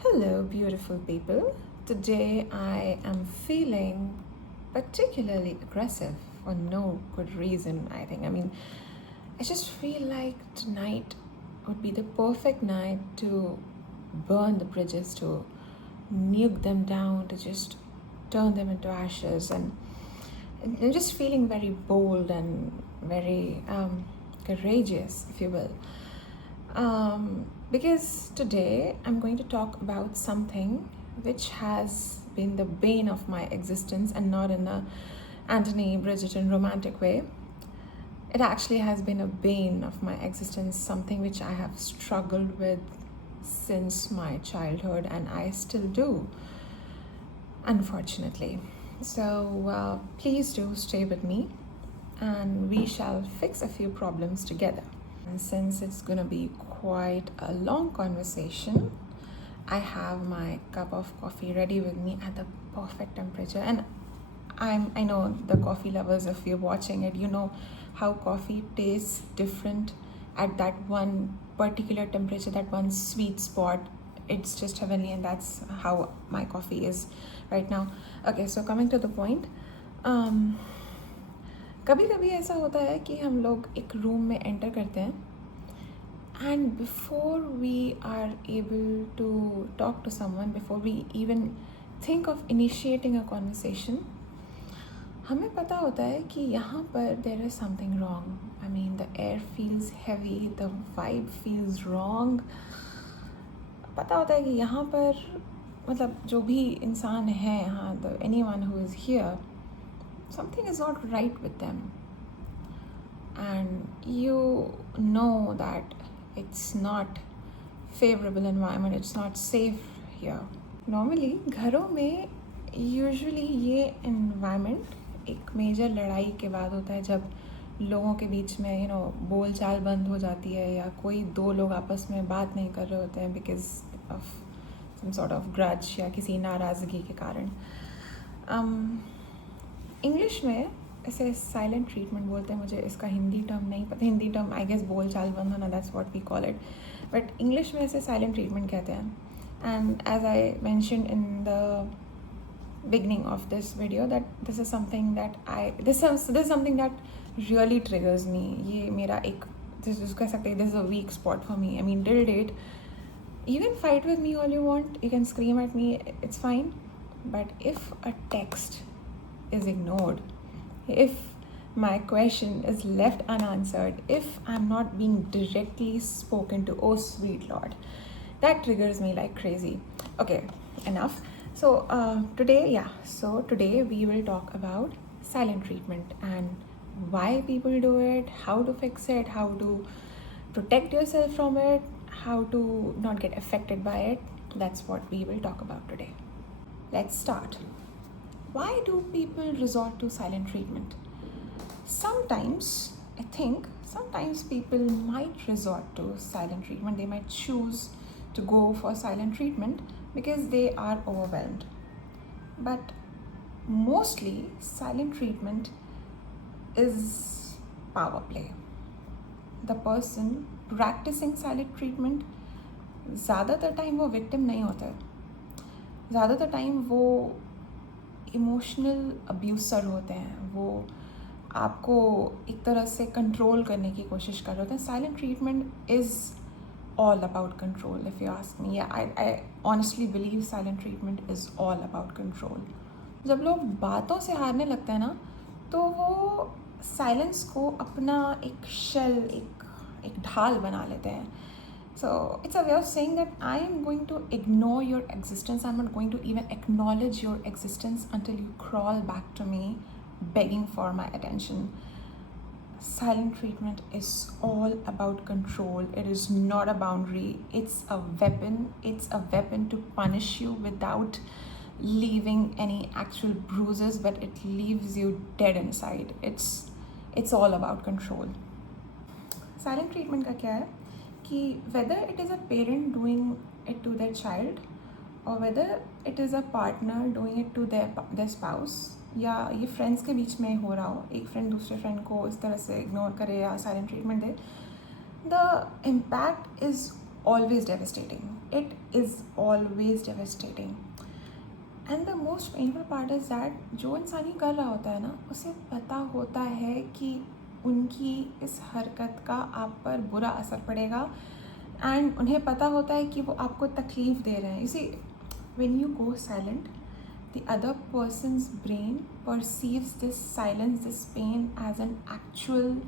Hello, beautiful people. Today I am feeling particularly aggressive for no good reason, I think. I just feel like tonight would be the perfect night to burn the bridges, to nuke them down, to just turn them into ashes. And I'm just feeling very bold and very courageous, if you will. Because today I'm going to talk about something which has been the bane of my existence, and not in a Anthony Bridgerton romantic way. It actually has been a bane of my existence, something which I have struggled with since my childhood, and I still do, unfortunately. So please do stay with me, and we shall fix a few problems together. And since it's gonna be quite a long conversation, I have my cup of coffee ready with me at the perfect temperature. And I know the coffee lovers, if you're watching it, you know how coffee tastes different at that one particular temperature, that one sweet spot. It's just heavenly, and that's how my coffee is right now. Okay, so coming to the point, कभी कभी ऐसा होता है कि हम लोग एक room में एंटर करते हैं, and before we are able to talk to someone, before we even think of initiating a conversation, हमें पता होता है कि यहाँ पर there is something wrong. I mean, the air feels heavy, the vibe feels wrong. पता होता है कि यहाँ पर मतलब जो भी इंसान है यहाँ, the anyone who is here, something is not right with them. And you know that it's not favorable environment, it's not safe here. Normally घरों में यूजुअली ये environment एक मेजर लड़ाई के बाद होता है, जब लोगों के बीच में बोल चाल बंद हो जाती है, या कोई दो लोग आपस में बात नहीं कर रहे होते हैं because of some sort of grudge या किसी नाराज़गी के कारण. इंग्लिश में ऐसे साइलेंट ट्रीटमेंट बोलते हैं, मुझे इसका हिंदी टर्म नहीं पता. हिंदी टर्म आई गेस बोल चाल बंद होना, that's what we call it. But English में ऐसे साइलेंट ट्रीटमेंट कहते हैं. And as I mentioned in the beginning of this video, that this is something that really triggers me. ये मेरा एक, this कह सकते हैं, this is a weak spot for me. I mean, till date, you can fight with me all you want, you can scream at me, it's fine. But if a text is ignored, if my question is left unanswered, if I'm not being directly spoken to, oh sweet lord, that triggers me like crazy. Okay, enough. So today we will talk about silent treatment and why people do it, how to fix it, how to protect yourself from it, how to not get affected by it. That's what we will talk about today. Let's start. Why do people resort to silent treatment? Sometimes people might resort to silent treatment. They might choose to go for silent treatment because they are overwhelmed. But mostly silent treatment is power play. The person practicing silent treatment ज़्यादातर time वो victim नहीं होता है. ज़्यादातर time वो emotional अब्यूसर होते हैं. वो आपको एक तरह से कंट्रोल करने की कोशिश कर रहे होते हैं. Silent treatment is all about control, if you ask me. Yeah, I honestly believe silent treatment is all about control. जब लोग बातों से हारने लगते हैं ना, तो वो साइलेंस को अपना एक शेल, एक ढाल बना लेते हैं. So it's a way of saying that I am going to ignore your existence. I'm not going to even acknowledge your existence until you crawl back to me begging for my attention. Silent treatment is all about control. It is not a boundary. It's a weapon. It's a weapon to punish you without leaving any actual bruises, but it leaves you dead inside. It's all about control. Silent treatment का क्या है कि whether it is a parent doing it to their child, or whether it is a partner doing it to their spouse, या ये friends के बीच में हो रहा हो, एक फ्रेंड दूसरे फ्रेंड को इस तरह से इग्नोर करे या silent treatment they, the impact is always devastating. It is always devastating. And the most painful part is that जो इंसान ही कर रहा होता है ना, उसे पता होता है कि उनकी इस हरकत का आप पर बुरा असर पड़ेगा, एंड उन्हें पता होता है कि वो आपको तकलीफ़ दे रहे हैं. You see, when you go silent, the other person's brain perceives this silence, this pain as an actual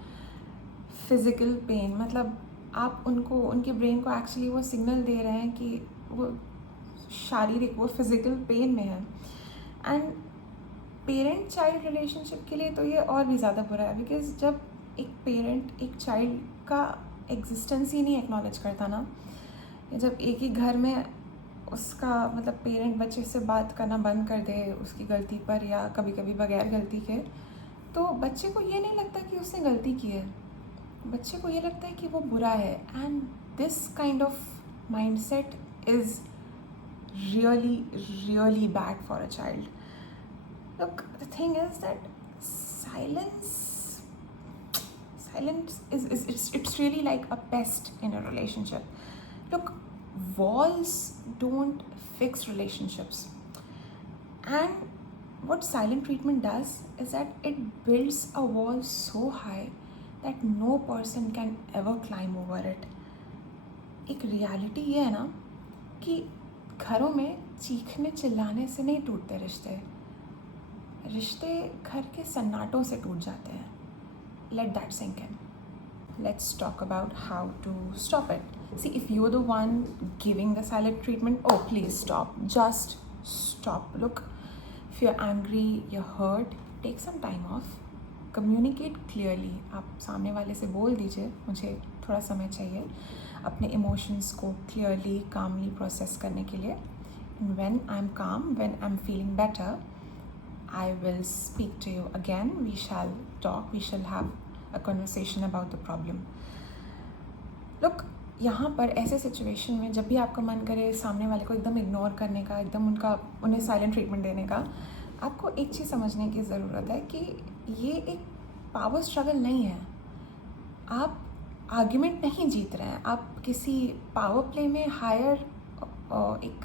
physical pain. मतलब आप उनको, उनके ब्रेन को एक्चुअली वो सिग्नल दे रहे हैं कि वो शारीरिक, वो फिज़िकल पेन में है. एंड पेरेंट चाइल्ड रिलेशनशिप के लिए तो ये और भी ज़्यादा बुरा है, बिकॉज जब एक पेरेंट एक चाइल्ड का एग्जिस्टेंस ही नहीं एक्नॉलेज करता ना, या जब एक ही घर में उसका मतलब पेरेंट बच्चे से बात करना बंद कर दे उसकी गलती पर, या कभी कभी बगैर गलती के, तो बच्चे को ये नहीं लगता कि उसने गलती की है, बच्चे को ये लगता है कि वो बुरा है. And this kind of mindset is really bad for a child. Look, the thing is that silence is it's really like a pest in a relationship. Look, walls don't fix relationships, and what silent treatment does is that it builds a wall so high that no person can ever climb over it. एक reality ये है ना कि घरों में चीखने चिल्लाने से नहीं टूटते रिश्ते, रिश्ते घर के सन्नाटों से टूट जाते हैं. Let that sink in. Let's talk about how to stop it. See, if you are the one giving the silent treatment, oh please stop, just stop. Look, if you are angry, you are hurt, take some time off, communicate clearly. आप सामने वाले से बोल दीजिए, मुझे थोड़ा समय चाहिए अपने इमोशंस को क्लियरली, कामली प्रोसेस करने के लिए. And when I am calm, when I am feeling better, I will speak to you again. We shall talk, we shall have a conversation about the problem. Look, यहाँ पर ऐसे situation में जब भी आपका मन करे सामने वाले को एकदम इग्नोर करने का, एकदम उन्हें साइलेंट ट्रीटमेंट देने का, आपको एक चीज़ समझने की ज़रूरत है कि ये एक पावर स्ट्रगल नहीं है. आप आर्ग्यूमेंट नहीं जीत रहे हैं, आप किसी पावर प्ले में हायर एक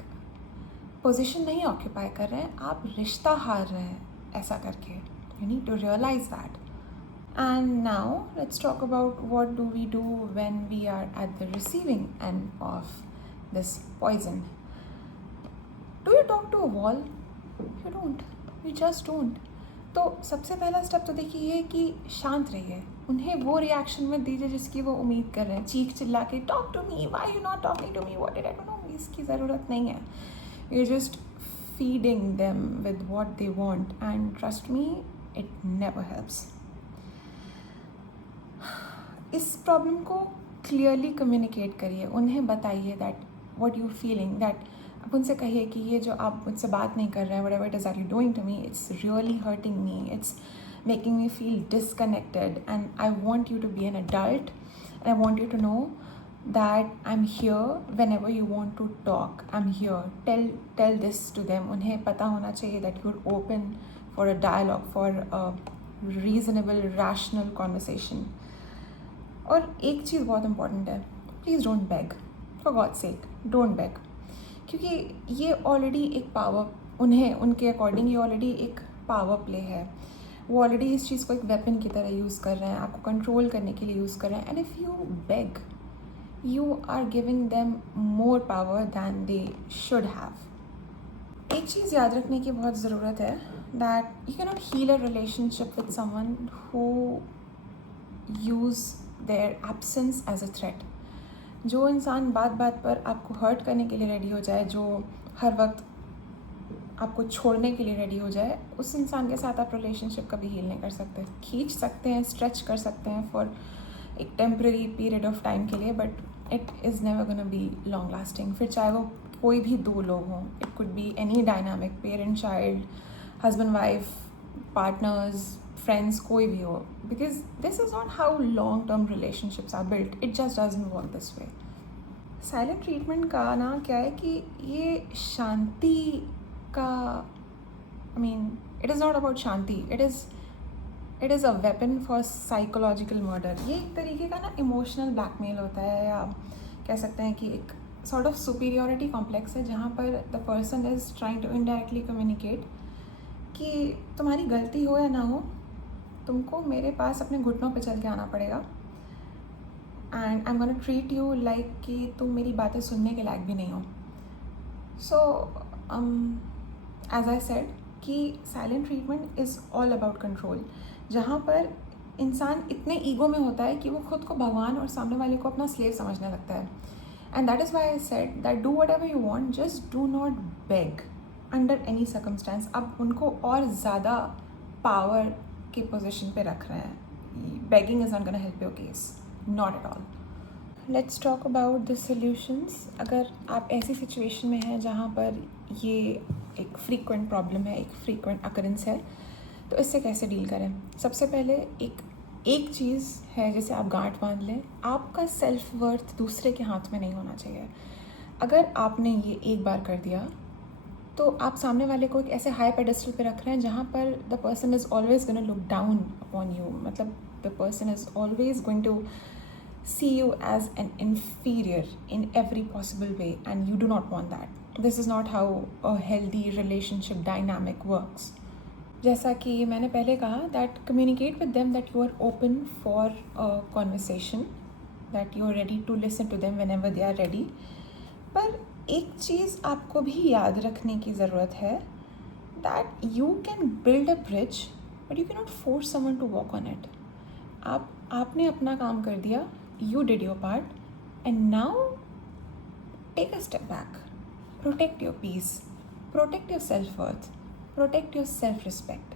पोजीशन नहीं ऑक्यूपाई कर रहे हैं, आप रिश्ता हार रहे हैं ऐसा करके. You need to realize that. And now let's talk about what do we do when we are at the receiving end of this poison. Do you talk to a wall? You don't, you just don't. तो सबसे पहला step तो देखिए ये कि शांत रहिए, उन्हें वो रिएक्शन मत दीजिए जिसकी वो उम्मीद कर रहे हैं. चीख चिल्ला के talk to me, why you not talking to me, what did I do? No, इसकी ज़रूरत नहीं है. You just feeding them with what they want, and trust me, it never helps. इस प्रॉब्लम को क्लियरली कम्युनिकेट करिए, उन्हें बताइए that what you feeling, that आप उनसे कहिए कि ये जो आप मुझसे बात नहीं कर रहे हैं, whatever it is are you doing to me, it's really hurting me, it's making me feel disconnected, and I want you to be an adult, and I want you to know that I'm here whenever you want to talk. I'm here. Tell this to them. उन्हें पता होना चाहिए that you're open for a dialogue, for a reasonable, rational conversation. और एक चीज़ बहुत important है, please don't beg, for God's sake, don't beg. क्योंकि ये ऑलरेडी एक पावर, उनके अकॉर्डिंग ये ऑलरेडी एक पावर प्ले है. वो ऑलरेडी इस चीज़ को एक वेपन की तरह यूज़ कर रहे हैं, आपको कंट्रोल करने के लिए यूज़ कर रहे हैं. And if you beg, you are giving them more power than they should have. एक चीज़ याद रखने की बहुत ज़रूरत है, that you can not heal a relationship with someone who use their absence as a threat. जो इंसान बात बात पर आपको हर्ट करने के लिए रेडी हो जाए, जो हर वक्त आपको छोड़ने के लिए रेडी हो जाए, उस इंसान के साथ आप रिलेशनशिप कभी हील नहीं कर सकते. खींच सकते हैं, स्ट्रेच कर सकते हैं फॉर एक टेम्प्रेरी पीरियड ऑफ टाइम के लिए, but it is never gonna be long lasting. फिर चाहे वो कोई भी दो लोग हों, it could be any dynamic, parent child, husband wife, partners, friends, कोई भी हो, because this is not how long term relationships are built. It just doesn't work this way. Silent treatment का ना क्या है कि ये शांति का, I mean, it is not about Shanti, it is a weapon for psychological murder. ये एक तरीके का ना इमोशनल ब्लैकमेल होता है, या कह सकते हैं कि एक सॉर्ट ऑफ सुपीरियोरिटी कॉम्प्लेक्स है, जहाँ पर the person is trying to indirectly communicate कि तुम्हारी गलती हो या ना हो, तुमको मेरे पास अपने घुटनों पे चल के आना पड़ेगा, and I am gonna treat you like कि तुम मेरी बातें सुनने के लायक भी नहीं हो. सो एज आई सेड कि silent treatment is all about control, जहाँ पर इंसान इतने ईगो में होता है कि वो खुद को भगवान और सामने वाले को अपना स्लेव समझने लगता है. And that is why I said that do whatever you want, just do not beg under any circumstance. अब उनको और ज़्यादा पावर की पोजिशन पे रख रहे हैं. Begging is not gonna help your case, not at all. Let's talk about the solutions. अगर आप ऐसी सिचुएशन में हैं जहाँ पर ये एक फ्रीक्वेंट प्रॉब्लम है, एक फ्रीक्वेंट अकरेंस है, तो इससे कैसे डील करें. सबसे पहले एक चीज़ है जिसे आप गांठ बांध लें. आपका सेल्फ वर्थ दूसरे के हाथ में नहीं होना चाहिए. अगर आपने ये एक बार कर दिया तो आप सामने वाले को एक ऐसे हाई पेडेस्टल पे रख रहे हैं जहाँ पर the person is always going to look down upon you. मतलब the person is always going to see you as an inferior in every possible way, and you do not want that. This is not how a healthy relationship dynamic works. जैसा कि मैंने पहले कहा, that communicate with them that you are open for a conversation, that you are ready to listen to them whenever they are ready. पर एक चीज़ आपको भी याद रखने की ज़रूरत है, that you can build a bridge but you cannot force someone to walk on it. आपने अपना काम कर दिया, you did your part, and now take a step back. Protect your peace, protect your self-worth, protect your self-respect.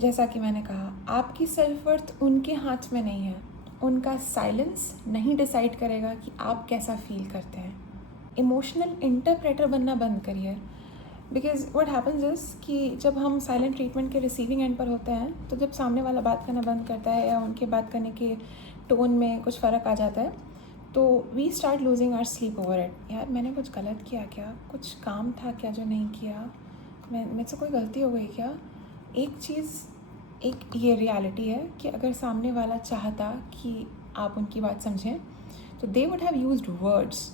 जैसा कि मैंने कहा, आपकी self-worth उनके हाथ में नहीं है. उनका silence नहीं decide करेगा कि आप कैसा feel करते हैं. Emotional interpreter बनना बंद करिए. बिकॉज वट हैपन्स इज़ कि जब हम साइलेंट ट्रीटमेंट के रिसीविंग एंड पर होते हैं, तो जब सामने वाला बात करना बंद करता है या उनके बात करने के टोन में कुछ फ़र्क आ जाता है, तो we start losing our sleep over it. यार मैंने कुछ गलत किया क्या, कुछ काम था क्या जो नहीं किया, मेरे से कोई गलती हो गई क्या. एक ये रियलिटी है कि अगर सामने वाला चाहता कि आप उनकी बात समझें, तो they would have used words,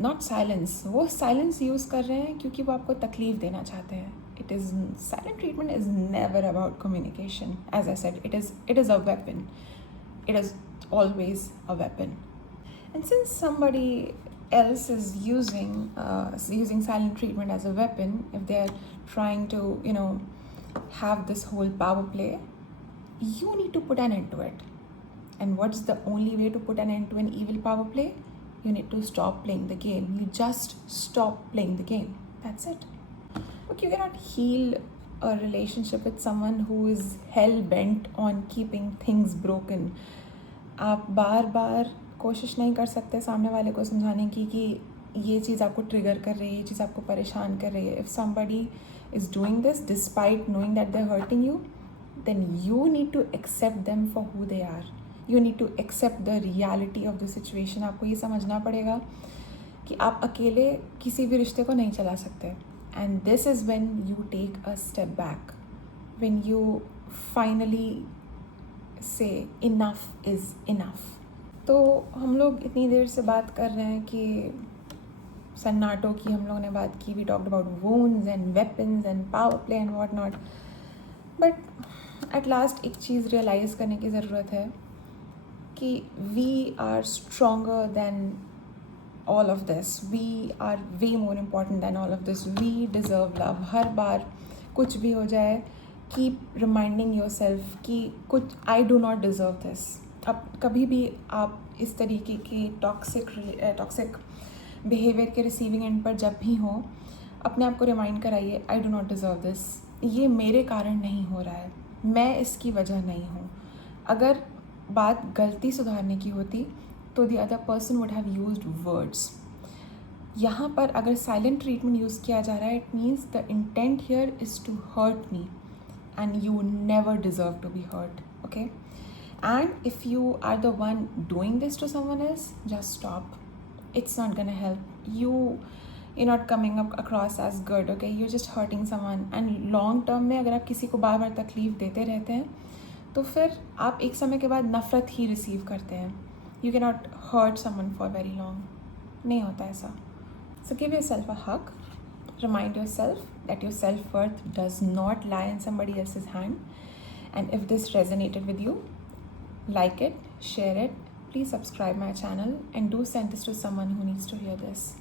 not silence. वो साइलेंस यूज़ कर रहे हैं क्योंकि वो आपको तकलीफ़ देना चाहते हैं. Silent treatment is never about communication. As I said, it is a weapon. It is always a weapon. And since somebody else is using silent treatment as a weapon, if they are trying to have this whole power play, you need to put an end to it. And what's the only way to put an end to an evil power play? You need to stop playing the game. You just stop playing the game. That's it. Look, you cannot heal a relationship with someone who is hell-bent on keeping things broken. आप बार बार कोशिश नहीं कर सकते सामने वाले को समझाने की कि ये चीज़ आपको ट्रिगर कर रही है, ये चीज़ आपको परेशान कर रही है. If somebody is doing this despite knowing that they're hurting you, then you need to accept them for who they are. You need to accept the reality of the situation. आपको ये समझना पड़ेगा कि आप अकेले किसी भी रिश्ते को नहीं चला सकते. And this is when you take a step back, when you finally say enough is enough. तो हम लोग इतनी देर से बात कर रहे हैं कि सन्नाटो की हम लोगों ने बात की. We talked about wounds and weapons and power play and what not. But at last एक चीज़ realize करने की ज़रूरत है कि we are stronger than all of this. We are way more important than all of this. We deserve love. हर बार कुछ भी हो जाए, keep reminding yourself कि कुछ I do not deserve this. अब कभी भी आप इस तरीके के टॉक्सिक बिहेवियर के रिसीविंग एंड पर जब भी हो, अपने आप को रिमाइंड कराइए, I do not deserve this. ये मेरे कारण नहीं हो रहा है, मैं इसकी वजह नहीं हूँ. अगर बात गलती सुधारने की होती तो the other person would have used words. यहाँ पर अगर साइलेंट ट्रीटमेंट यूज़ किया जा रहा है, it means the intent here is to hurt me and you never deserve to be hurt. Okay, and if you are the one doing this to someone else, just stop. It's not gonna help. You're not coming up across as good, okay? You're just hurting someone. And long term में अगर आप किसी को बार बार तकलीफ़ देते रहते हैं, तो फिर आप एक समय के बाद नफ़रत ही रिसीव करते हैं. you cannot hurt someone for very long. नहीं होता ऐसा. So give yourself a hug. Remind yourself that your self-worth does not lie in somebody else's hand. And if this resonated with you, like it, share it, please subscribe my channel, and do send this to someone who needs to hear this.